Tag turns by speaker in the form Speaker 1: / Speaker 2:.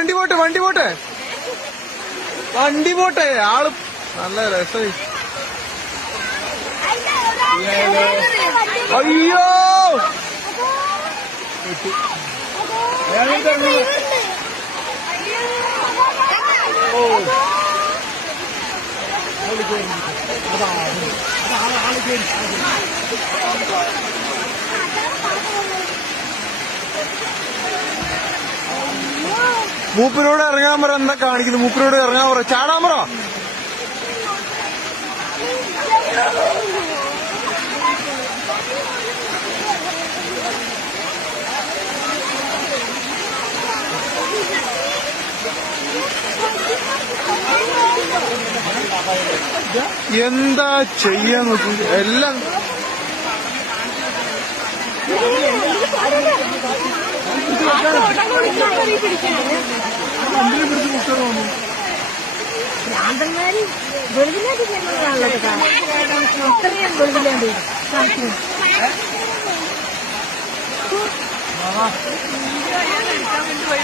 Speaker 1: വണ്ടി പോട്ടെ വണ്ടി പോട്ടെ. വണ്ടി പോട്ടെ. ആൾ നല്ല രസം അയ്യോ! ഓ. അതാ ആൾ കേറി മൂപ്പിനോട് ഇറങ്ങാൻ പറ എന്താ കാണിക്കുന്നു? മൂപ്പിനോട് ഇറങ്ങാൻ പറ. ചാടാൻ പറ. എന്താ ചെയ്യാൻ നോക്കി എല്ലാം
Speaker 2: ഭ്രാന്തന്മാര് വെളിവിലേക്ക് ചെയ്യുന്നതാണല്ലോ അത്രയും വെളിവില്ലാണ്ട് കാണിക്കുന്നു
Speaker 3: പോയി